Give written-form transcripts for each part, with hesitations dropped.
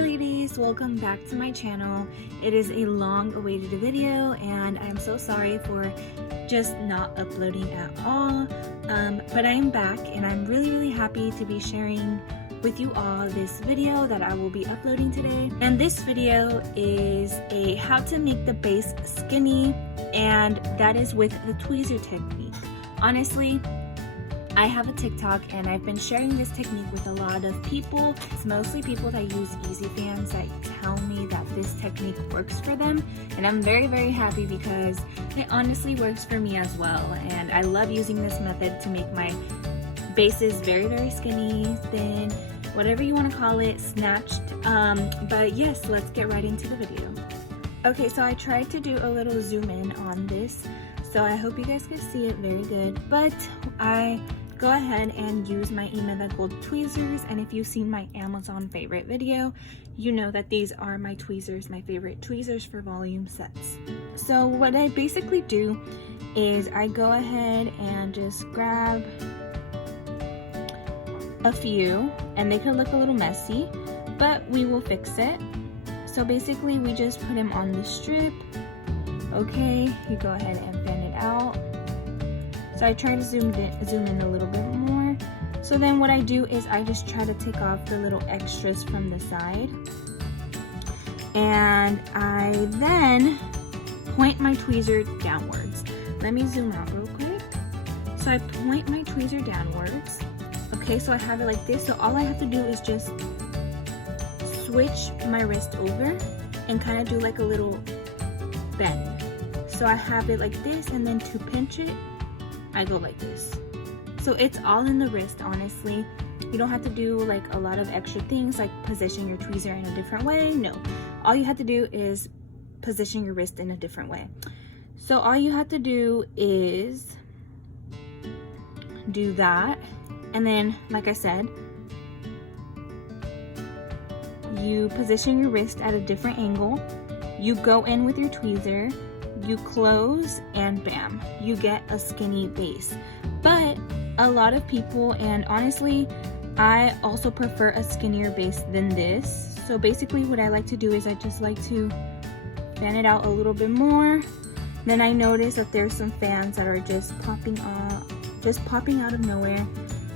ladies, welcome back to my channel. It is a long awaited video and I'm so sorry for just not uploading at all, but I am back and I'm really happy to be sharing with you all this video that I will be uploading today. And this video is a how to make the base skinny, and that is with the tweezer technique. Honestly, I have a TikTok and I've been sharing this technique with a lot of people. It's mostly people that use easy fans that tell me that this technique works for them, and I'm very happy because it honestly works for me as well. And I love using this method to make my bases very skinny, thin, whatever you want to call it, snatched. But yes, let's get right into the video. Okay, so I tried to do a little zoom in on this, so I hope you guys can see it very good, but I go ahead and use my E-Method Gold tweezers, and if you've seen my Amazon favorite video, you know that these are my tweezers, my favorite tweezers for volume sets. So what I basically do is I go ahead and just grab a few, and they could look a little messy, but we will fix it. So basically we just put them on the strip. Okay, you go ahead and fan it out. So I try to zoom in a little bit more. So then what I do is I just try to take off the little extras from the side. And I then point my tweezer downwards. Let me zoom out real quick. So I point my tweezer downwards. Okay, so I have it like this. So all I have to do is just switch my wrist over and kind of do like a little bend. So I have it like this, and then to pinch it, I go like this. So it's all in the wrist, honestly. You don't have to do like a lot of extra things like position your tweezer in a different way. No, all you have to do is position your wrist in a different way. So all you have to do is do that, and then like I said, you position your wrist at a different angle, you go in with your tweezer, you close, and bam, you get a skinny base. But a lot of people, and honestly I also prefer a skinnier base than this, so basically what I like to do is I just like to fan it out a little bit more. Then I notice that there's some fans that are just popping out of nowhere,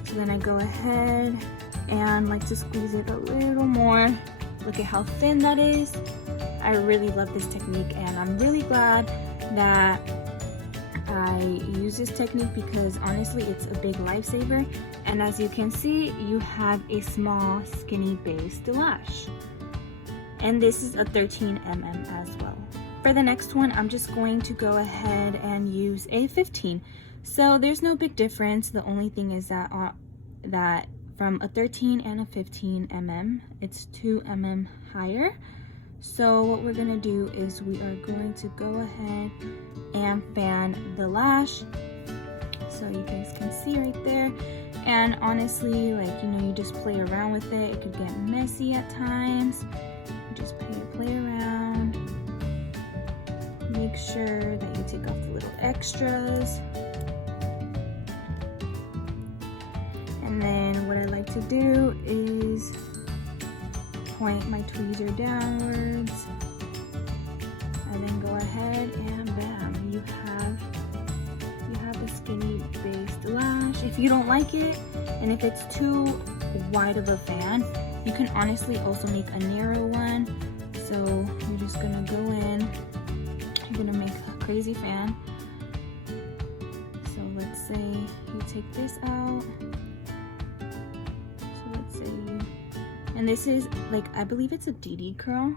so then I go ahead and like to squeeze it a little more. Look at how thin that is. I really love this technique, and I'm really glad that I use this technique because honestly it's a big lifesaver. And as you can see, you have a small skinny base to lash, and this is a 13 mm as well. For the next one, I'm just going to go ahead and use a 15. So there's no big difference. The only thing is that from a 13 and a 15 mm, it's 2 mm higher. So what we're gonna do is we are going to go ahead and fan the lash, so you guys can see right there. And honestly, like, you know, you just play around with it. It could get messy at times. You just play around. Make sure that you take off the little extras. And then what I like to do is point my tweezer downwards, and then go ahead and bam, you have a skinny based lash. If you don't like it, and if it's too wide of a fan, you can honestly also make a narrow one. So you're just gonna go in, you're gonna make a crazy fan. So let's say you take this out. And this is like, I believe it's a DD curl.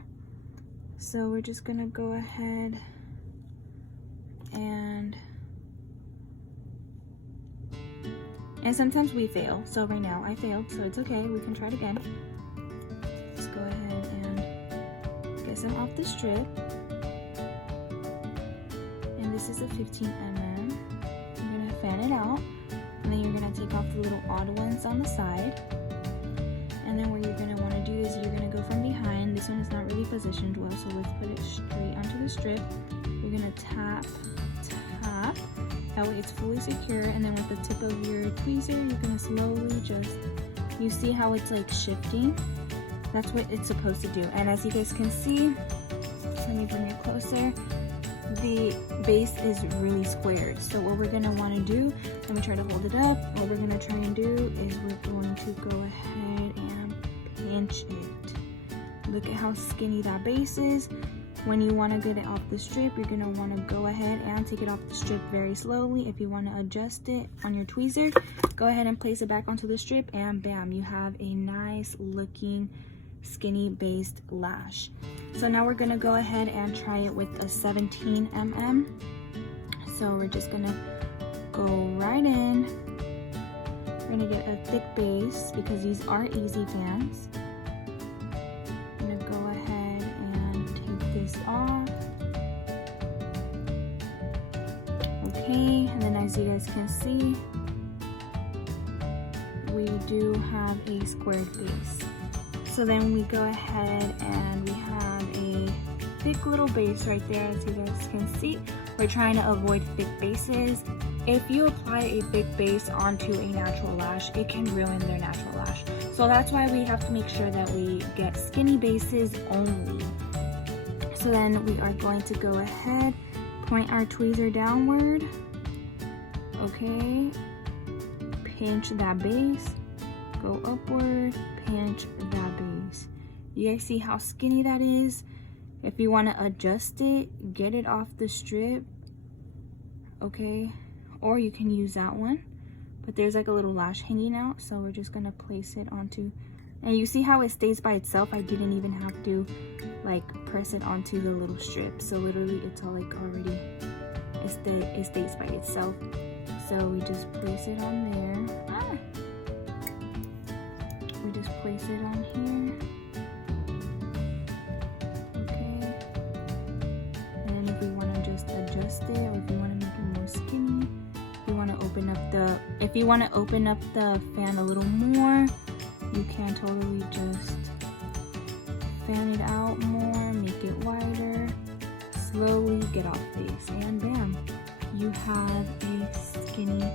So we're just gonna go ahead and sometimes we fail. So right now I failed, so it's okay, we can try it again. Let's go ahead and get some off the strip. And this is a 15 mm. You're gonna fan it out, and then you're gonna take off the little odd ones on the side. And then what you're going to want to do is you're going to go from behind. This one is not really positioned well, so let's put it straight onto the strip. You're going to tap. That way it's fully secure. And then with the tip of your tweezer, you're going to slowly just, you see how it's like shifting? That's what it's supposed to do. And as you guys can see, let me bring it closer, the base is really squared. So what we're gonna wanna do, let me try to hold it up. What we're gonna try and do is we're going to go ahead and pinch it. Look at how skinny that base is. When you wanna get it off the strip, you're gonna wanna go ahead and take it off the strip very slowly. If you wanna adjust it on your tweezer, go ahead and place it back onto the strip, and bam, you have a nice looking skinny based lash. So now we're gonna go ahead and try it with a 17 mm. So we're just gonna go right in. We're gonna get a thick base because these are easy fans. I'm gonna go ahead and take this off. Okay, and then as you guys can see, we do have a squared base. So then we go ahead and we have a thick little base right there, as you guys can see. We're trying to avoid thick bases. If you apply a thick base onto a natural lash, it can ruin their natural lash. So that's why we have to make sure that we get skinny bases only. So then we are going to go ahead, point our tweezer downward, okay, pinch that base, go upward, pinch that base. You guys see how skinny that is? If you want to adjust it, get it off the strip, okay, or you can use that one, but there's like a little lash hanging out, so we're just gonna place it onto, and you see how it stays by itself. I didn't even have to like press it onto the little strip, so literally it's all like already, it stays by itself. So we just place it on there. We just place it on here. Okay. And then if we want to just adjust it, or if you want to make it more skinny, if you want to open up the fan a little more, you can totally just fan it out more, make it wider, slowly get off base, and bam, you have a skinny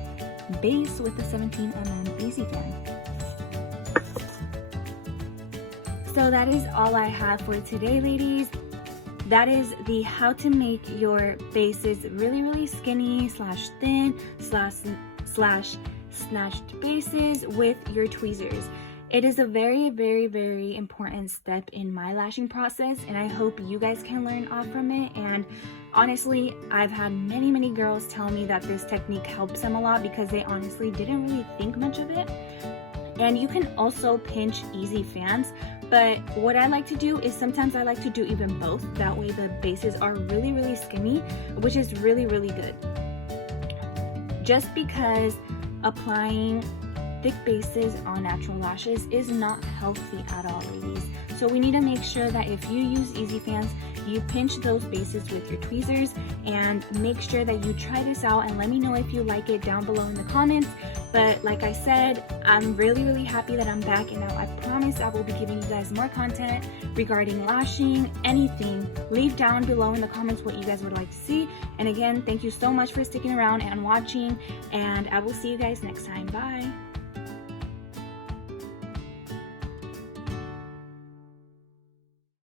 base with a 17 mm BC fan. So that is all I have for today, ladies. That is the how to make your bases really skinny slash thin slash snatched bases with your tweezers. It is a very important step in my lashing process, and I hope you guys can learn off from it. And honestly, I've had many girls tell me that this technique helps them a lot because they honestly didn't really think much of it. And you can also pinch easy fans, but what I like to do is sometimes I like to do even both. That way the bases are really skinny, which is really good. Just because applying thick bases on natural lashes is not healthy at all, ladies. So we need to make sure that if you use easy fans, you pinch those bases with your tweezers, and make sure that you try this out and let me know if you like it down below in the comments. But like I said, I'm really happy that I'm back, and now I promise I will be giving you guys more content regarding lashing, anything. Leave down below in the comments what you guys would like to see. And again, thank you so much for sticking around and watching, and I will see you guys next time. Bye.